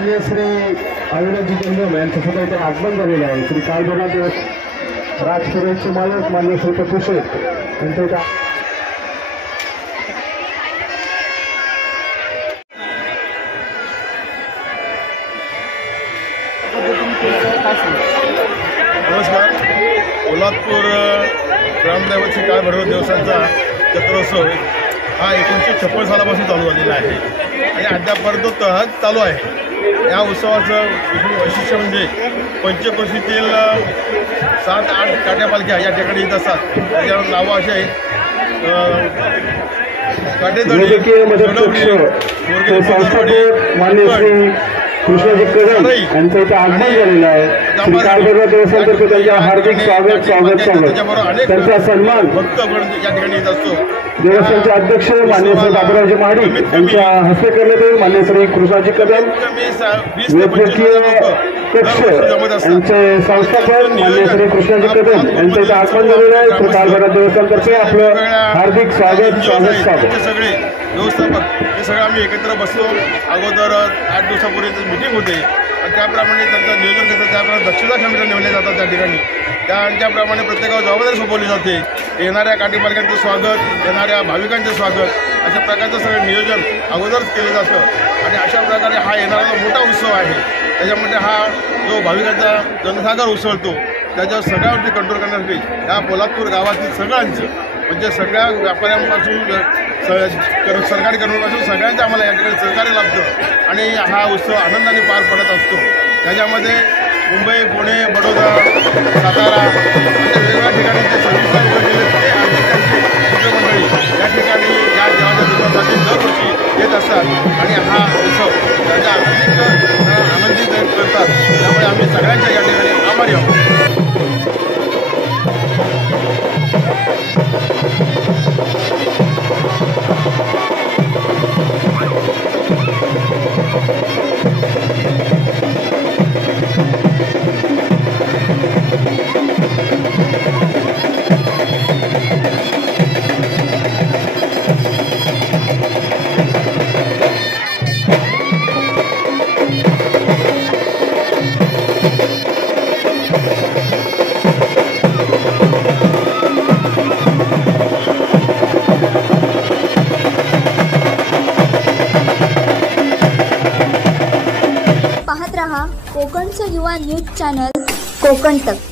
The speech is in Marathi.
मान्य श्री अविनाशजी जंगम यांचं सुद्धा इथे आगमन झालेलं आहे। श्री काळभैरव दिवस राजपुरेचे मालक मान्य श्री पतुशे यांचं इथे नमस्कार। पोलादपूर ग्रामदैवत श्री काळभैरव देवस्थानचा जत्रोत्सव हा 1956 सालापासून चालू झालेला आहे आणि अद्यापर्यंत तहत चालू आहे। या उत्सवाचं वैशिष्ट्य म्हणजे पंचक्रोशीतील 7-8 काट्या पालख्या या ठिकाणी येत असतात। त्याच्यावर नावं अशी आहेत कृष्णाजी कदम यांचं इथे आगमन झालेलं आहे। श्री काळभैरव देवस्थानतर्फे त्यांच्या हार्दिक स्वागत त्यांचा सन्मान या ठिकाणी येत असतो। देवस्थानचे अध्यक्ष मान्य श्री बाबुरावजी महाडिक यांच्या हस्ते करण्यात येईल। मान्य श्री कृष्णाजी कदम वैद्यकीय कक्ष यांचे संस्थापक मान्य श्री कृष्णाजी कदम यांचं इथे आगमन झालेलं आहे। श्री काळभैरव देवस्थानतर्फे आपलं हार्दिक स्वागत सगळे व्यवस्थापक हे सगळं आम्ही एकत्र बसतो। अगोदर 8 दिवसापूर्वी मीटिंग होते आणि त्याप्रमाणे त्यांचं नियोजन करतात। त्याप्रमाणे दक्षता कमिटी नेमले जातात त्या ठिकाणी। त्यांच्याप्रमाणे प्रत्येकावर जबाबदारी सोपवली जाते। येणाऱ्या काठीपालकांचं स्वागत, येणाऱ्या भाविकांचं स्वागत अशा प्रकारचं सगळं नियोजन अगोदरच केलं जातं आणि अशा प्रकारे हा येणारा मोठा उत्सव आहे। त्याच्यामध्ये हा जो भाविकांचा जनसागर उसळतो त्याच्यावर सगळ्यावरती कंट्रोल करण्यासाठी या पोलादपूर गावातील सगळ्यांचं म्हणजे सगळ्या व्यापाऱ्यांपासून सरकारी कर्मचाऱ्यांपासून सगळ्यांचं आम्हाला या ठिकाणी सहकार्य लाभतं आणि हा उत्सव आनंदाने पार पडत असतो। त्याच्यामध्ये मुंबई, पुणे, बडोदा, सातारा अशा वेगवेगळ्या ठिकाणी जे सर्व्हिसला उभे केले ते आणि त्यांचे मंडळी या ठिकाणी या देवाच्या दर्शनासाठी दरवर्षी येत असतात आणि हा उत्सव त्याच्या आनंदित करतात। त्यामुळे आम्ही सगळ्यांच्या या ठिकाणी आभारी आहोत। पाहत रहा कोकणचं युवा न्यूज चॅनल कोकण तक।